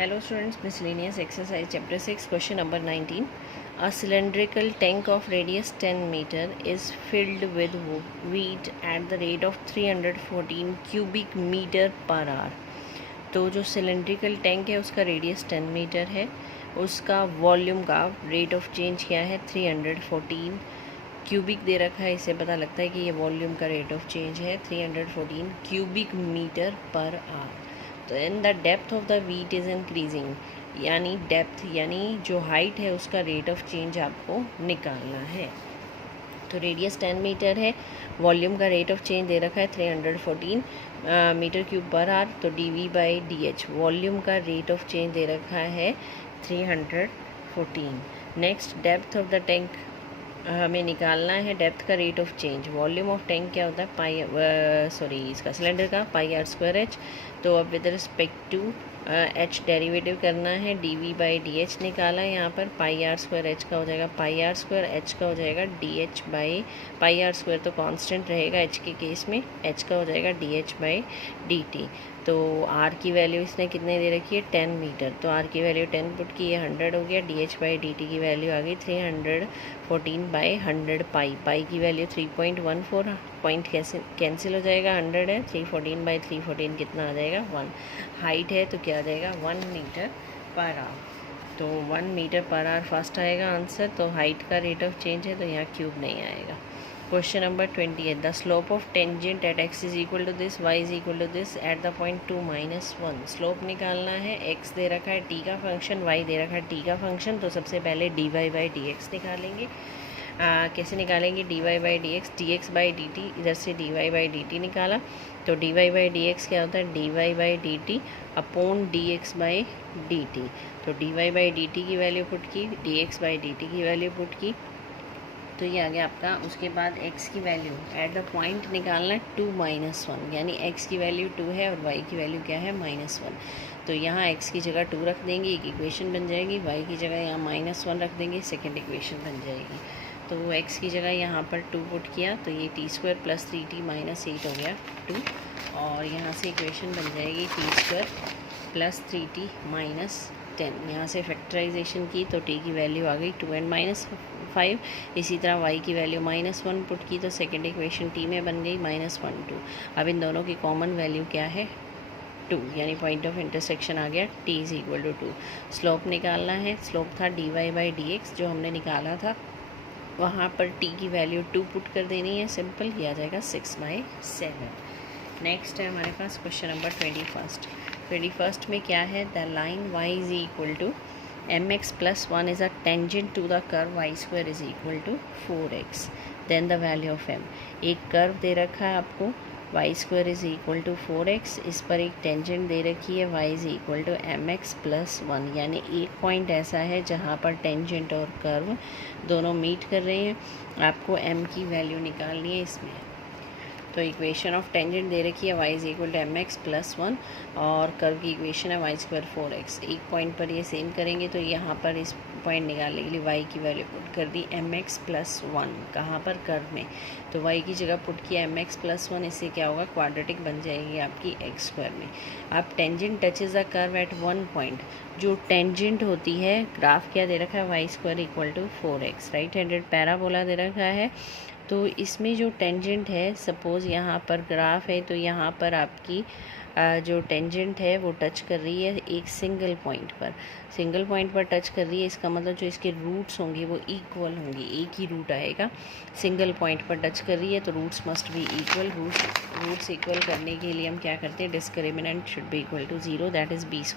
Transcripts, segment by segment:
Hello students, miscellaneous exercise chapter 6 question number 19. A cylindrical tank of radius 10 meter is filled with wheat at the rate of 314 cubic meter per hour. तो जो cylindrical tank है उसका radius 10 metre है, उसका volume का rate of change क्या है 314 cubic दे रखा है। इससे पता लगता है कि ये वॉल्यूम का रेट ऑफ चेंज है 314 क्यूबिक मीटर पर आवर। तो in the depth of the wheat is increasing, यानी डेप्थ यानी जो हाइट है उसका रेट ऑफ चेंज आपको निकालना है। तो रेडियस 10 मीटर है, वॉल्यूम का रेट ऑफ चेंज दे रखा है 314 मीटर क्यूब पर आवर। तो dV/dH वॉल्यूम का रेट ऑफ चेंज दे रखा है 314। Next depth of the tank हमें निकालना है, डेप्थ का rate of change. Volume of tank क्या होता है इसका सिलेंडर का πr²h। तो अब with respect to h derivative करना है, dV/dH निकाला है। यहाँ पर πr²h का हो जाएगा πr², h का हो जाएगा dH/πr²। तो कांस्टेंट रहेगा h के केस में, h का हो जाएगा dH/dt। तो r की वैल्यू इसने कितने दे रखी है 10 मीटर, तो r की वैल्यू 10 पुट की, ये 100 हो गया। dH/dt की वैल्यू आ गई 314/100 पाई की वैल्यू 3.14, पॉइंट कैंसिल हो जाएगा, 100 है, 314/314 कितना आ जाएगा 1। हाइट है तो क्या आ जाएगा 1 मीटर पर आवर। तो 1 मीटर पर आवर फर्स्ट आएगा आंसर। तो हाइट का रेट ऑफ चेंज है तो यहाँ क्यूब नहीं आएगा। Question number 28, the slope of tangent at x is equal to this, y is equal to this at the point 2 - 1। Slope निकालना है, x दे रखा है t का फंक्शन, y दे रखा है t का फंक्शन। तो सबसे पहले dy/dx निकालेंगे। कैसे निकालेंगे dy/dx, dx/dt, इधर से dy/dt निकाला। तो dy/dx क्या होता है dy/dt अपॉन dx/dt। तो dy/dt की वैल्यू पुट की, dx/dt की वैल्यू पुट की, तो ये आ गया आपका। उसके बाद x की वैल्यू एट द पॉइंट निकालना है 2 - 1, यानी x की वैल्यू 2 है और y की वैल्यू क्या है -1। तो यहाँ x की जगह 2 रख देंगे, एक इक्वेशन बन जाएगी। y की जगह यहाँ -1 रख देंगे, सेकेंड इक्वेशन बन जाएगी। तो x की जगह यहाँ पर 2 पुट किया, तो ये t² + 3t - 8 हो गया 2। और यहाँ से इक्वेशन बन जाएगी t² + 3t - 10। यहाँ से फैक्टराइजेशन की तो t की वैल्यू आ गई 2 and -5। इसी तरह y की वैल्यू -1 पुट की, तो सेकेंड इक्वेशन t में बन गई -1 2। अब इन दोनों की कॉमन वैल्यू क्या है 2, यानी पॉइंट ऑफ इंटरसेक्शन आ गया t is equal to 2। Slope निकालना है, स्लोप था dy/dx जो हमने निकाला था, वहाँ पर t की वैल्यू 2 पुट कर देनी है, सिंपल। ये आ जाएगा 6/7। नेक्स्ट है हमारे पास क्वेश्चन नंबर 21 में क्या है, the line y is equal to mx + 1 is a tangent to the curve y² is equal to 4x, then the value of m। एक कर्व दे रखा है आपको y² is equal to 4x, इस पर एक टेंजेंट दे रखी है y is equal to mx + 1, यानी एक पॉइंट ऐसा है जहाँ पर टेंजेंट और कर्व दोनों मीट कर रहे हैं। आपको m की वैल्यू निकालनी है इसमें। तो इक्वेशन ऑफ टेंजेंट दे रखी है y is equal to mx + 1 और कर्व की इक्वेशन है y² 4x। एक पॉइंट पर ये सेम करेंगे, तो यहाँ पर इस पॉइंट निकालने के लिए y की वैल्यू पुट कर दी mx + 1, कहाँ पर कर्व में। तो y की जगह पुट किया mx + 1, इससे क्या होगा क्वाड्रेटिक बन जाएगी आपकी x² में। अब tangent touches the curve at 1 point, जो टेंजेंट होती है, ग्राफ क्या दे रखा है y² equal to 4x, right handed parabola दे रखा है। तो इसमें जो टेंजेंट है, सपोज़ यहाँ पर ग्राफ है, तो यहाँ पर आपकी जो टेंजेंट है वो टच कर रही है एक सिंगल पॉइंट पर टच कर रही है। इसका मतलब जो इसके रूट्स होंगे वो इक्वल होंगे, एक ही रूट आएगा। सिंगल पॉइंट पर टच कर रही है तो roots must be equal. Roots equal करने के लिए हम क्या करते हैं, discriminant should be equal to 0, that is b² -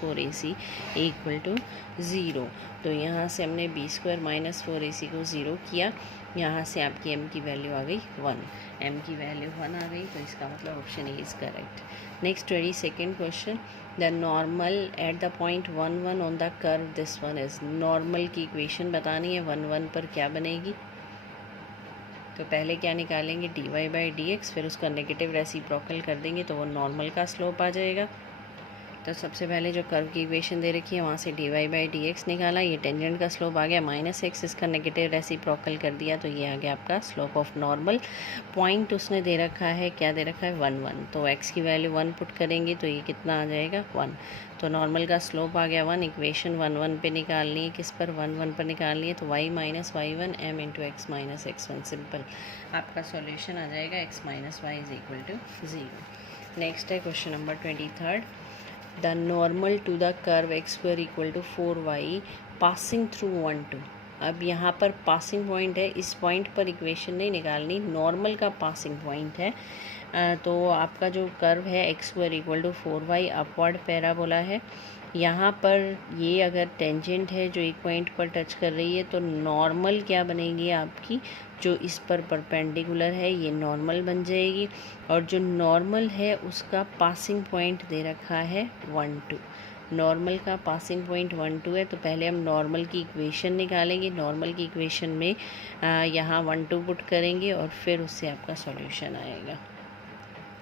4ac equal to 0। तो यहाँ से हमने b² - 4ac को 0 किया, यहाँ से आपकी m की वैल्यू आ गई 1, m की वैल्यू 1 आ गई, तो इसका मतलब option A is correct. Next 22nd question, the normal at the point 1 1 on the curve this one is. Normal की इक्वेशन बतानी है 1 1 पर क्या बनेगी। तो पहले क्या निकालेंगे dy/dx, फिर उसका नेगेटिव रेसिप्रोकल कर देंगे तो वो नॉर्मल का स्लोप आ जाएगा। तो सबसे पहले जो कर्व की इक्वेशन दे रखी है वहाँ से dy/dx निकाला, ये टेंजेंट का स्लोप आ गया -x, इसका नेगेटिव रेसिप्रोकल कर दिया तो ये आ गया आपका स्लोप ऑफ नॉर्मल। पॉइंट उसने दे रखा है, क्या दे रखा है 1 1, तो x की वैल्यू 1 पुट करेंगे तो ये कितना आ जाएगा 1। तो नॉर्मल का स्लोप आ गया 1। इक्वेशन 1 1 पे निकालनी है, किस पर 1 1 पर निकालनी है, तो y - y1 m × x - x1। Simple आपका सॉल्यूशन आ जाएगा x - y = 0। नेक्स्ट है question number 23। The normal to the curve x² = 4y passing through 1 2। अब यहाँ पर पासिंग पॉइंट है, इस पॉइंट पर इक्वेशन नहीं निकालनी, नॉर्मल का पासिंग पॉइंट है। तो आपका जो कर्व है x² = 4y अपवर्ड पैराबोला है। यहाँ पर ये अगर टेंजेंट है जो एक पॉइंट पर टच कर रही है तो नॉर्मल क्या बनेगी आपकी, जो इस पर परपेंडिकुलर है ये नॉर्मल बन जाएगी, और जो नॉर्मल है उसका पासिंग पॉइंट दे रखा है 1 2। नॉर्मल का पासिंग पॉइंट 1 2 है, तो पहले हम नॉर्मल की इक्वेशन निकालेंगे। नॉर्मल की इक्वेशन में यहाँ 1 2 पुट करेंगे और फिर उससे आपका सॉल्यूशन आएगा।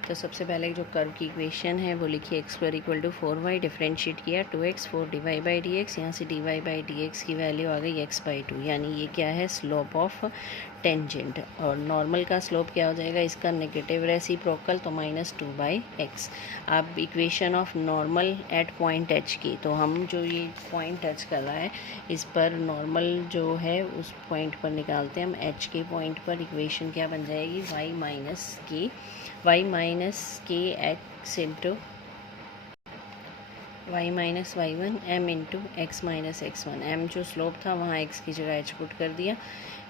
तो सबसे पहले जो कर्व की इक्वेशन है वो लिखिए x² = 4y, डिफरेंशिएट किया 2x 4 dy/dx, यहाँ से dy/dx की वैल्यू आ गई x/2, यानी ये क्या है स्लोप ऑफ टेंजेंट। और नॉर्मल का स्लोप क्या हो जाएगा, इसका नेगेटिव रेसिप्रोकल तो -2/x। अब equation of normal at point h की, तो हम जो ये पॉइंट टच कर रहा है इस पर नॉर्मल जो है उस पॉइंट पर निकालते हैं हम। h के पॉइंट पर इक्वेशन क्या बन जाएगी, y - kx × y - y1 m × x - x1। m जो स्लोप था वहाँ x की जगह h पुट कर दिया।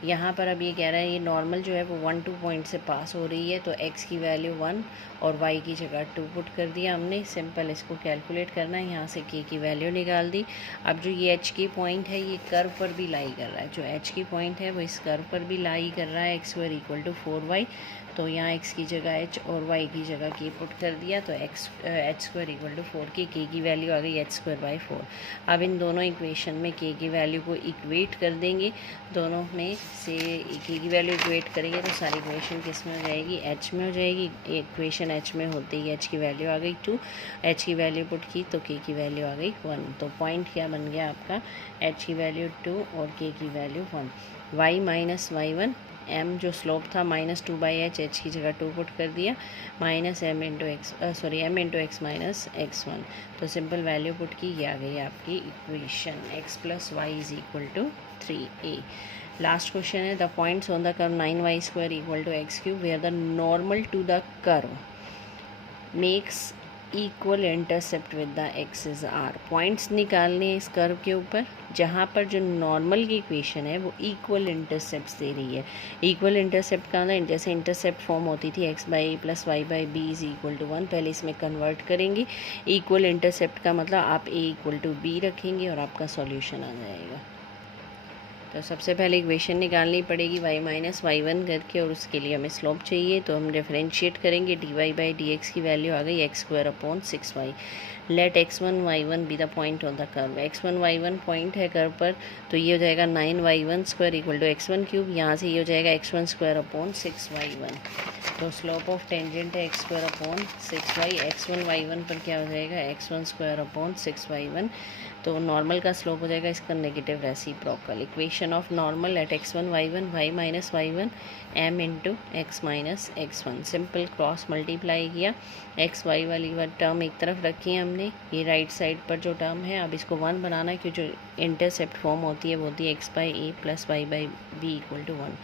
यहाँ पर अब ये कह रहा है ये नॉर्मल जो है वो 1 2 पॉइंट से पास हो रही है, तो x की वैल्यू 1 और y की जगह 2 पुट कर दिया हमने। सिंपल इसको कैलकुलेट करना है, यहाँ से k की वैल्यू निकाल दी। अब जो ये h की पॉइंट है ये कर्व पर भी लाई कर रहा है, जो h की पॉइंट है वो इस कर्व पर भी लाई कर रहा है। x² = 4y, तो यहाँ x की जगह h और y की जगह k पुट कर दिया, तो h² = 4k, k की वैल्यू आ गई h²/4। अब इन दोनों इक्वेशन में k की वैल्यू को इक्वेट कर देंगे, दोनों में से k की वैल्यू इक्वेट करेंगे तो सारी इक्वेशन किस में हो जाएगी, h में हो जाएगी। इक्वेशन h में होते ही h की वैल्यू आ गई 2, h की वैल्यू पुट की तो k की वैल्यू आ गई 1। तो पॉइंट क्या बन गया आपका, h की वैल्यू 2 और k की वैल्यू 1। y - y1 m जो स्लोप था -2/h, h की जगह 2 पुट कर दिया, -m × x - x1। तो सिंपल वैल्यू पुट की, ये आ गई आपकी equation x + y = 3a। Last question है, the points on the curve 9y² = x³ where the normal to the curve makes equal intercept with the axis are. Points निकालने हैं इस कर्व के ऊपर जहाँ पर जो नॉर्मल की इक्वेशन है वो इक्वल इंटरसेप्ट दे रही है। इक्वल इंटरसेप्ट का ना, जैसे इंटरसेप्ट फॉर्म होती थी x/a + y/b = 1, पहले इसमें कन्वर्ट करेंगे। इक्वल इंटरसेप्ट का मतलब आप a = b रखेंगे और आपका सॉल्यूशन आ जाएगा। तो सबसे पहले इक्वेशन निकालनी पड़ेगी y - y1 करके, और उसके लिए हमें स्लोप चाहिए, तो हम डिफरेंशिएट करेंगे। dy/dx की वैल्यू आ गई x² / 6y। Let x1 y1 be the point on the curve. x1 y1 point है कर्व पर, तो ये हो जाएगा 9y1² = x1³। यहाँ से ये हो जाएगा x1² / 6y1। तो स्लोप ऑफ टेंजेंट है x² / 6y। x1 y1 पर क्या हो जाएगा, x1² / 6y1। तो नॉर्मल का स्लोप हो जाएगा इसका negative reciprocal. Equation of normal at x1 y1 y - y1 m × x - x1। Simple cross multiply किया, x y वाली टर्म एक तरफ रखी है हमने, ये राइट साइड पर जो टर्म है अब इसको 1 बनाना है, क्योंकि जो इंटरसेप्ट फॉर्म होती है वो होती है x/a + y/b = 1।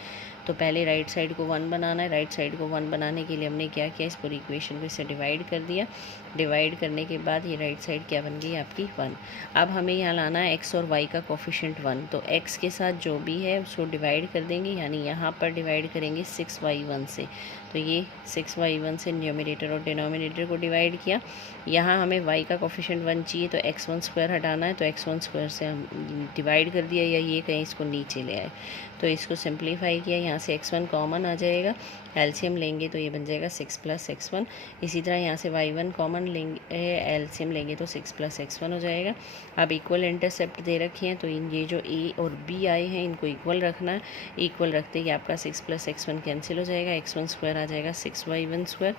तो पहले राइट साइड को 1 बनाना है। राइट साइड को 1 बनाने के लिए हमने क्या किया, इस पूरी इक्वेशन को इससे डिवाइड कर दिया। डिवाइड करने के बाद ये राइट साइड क्या बन गई आपकी 1। अब हमें यहाँ लाना है x और y का कोफिशिएंट 1, तो x के साथ जो भी है उसको डिवाइड कर देंगे, यानी यहाँ पर डिवाइड करेंगे 6y1 से। तो ये 6y1 से न्यूमरेटर और डिनोमिनेटर को डिवाइड किया। यहाँ हमें y का कोफिशिएंट 1 चाहिए, तो x1² हटाना है, तो x1² से हम डिवाइड कर दिया, या ये कहीं इसको नीचे ले आए, तो इसको सिंप्लीफाई किया। यहाँ से x1 कॉमन आ जाएगा, एलसीएम लेंगे तो ये बन जाएगा 6 + x1। इसी तरह यहाँ से y1 कॉमन लेंगे, एलसीएम लेंगे तो 6 + x1 हो जाएगा। अब इक्वल इंटरसेप्ट दे रखी हैं, तो इन ये जो a और b आए हैं इनको इक्वल रखना है। इक्वल रखते ही आपका 6 + x1 कैंसिल हो जाएगा, x1² आ जाएगा 6y1²।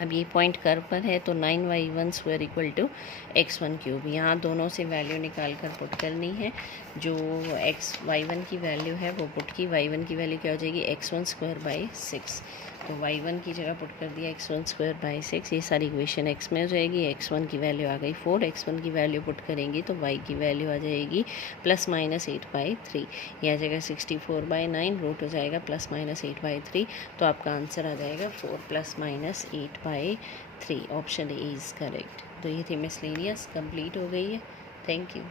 अब ये पॉइंट कर्व पर है तो 9y1² इक्वल टू x1³ यहाँ दोनों से वैल्यू निकाल कर पुट करनी है। जो y1 की वैल्यू है वो पुट की, y1 की वैल्यू क्या हो जाएगी x1²/6। तो y1 की जगह पुट कर दिया x1²/6, ये सारी इक्वेशन x में हो जाएगी। x1 की वैल्यू आ गई 4, x1 की वैल्यू पुट करेंगी तो y की वैल्यू आ जाएगी +-8/3, यह आ जाएगा 64/9, रूट हो जाएगा +-8/3। तो आपका आंसर आ जाएगा 4 +-8/3। Option A is correct. तो ये थी मिसलेनियस कंप्लीट हो गई है। Thank you.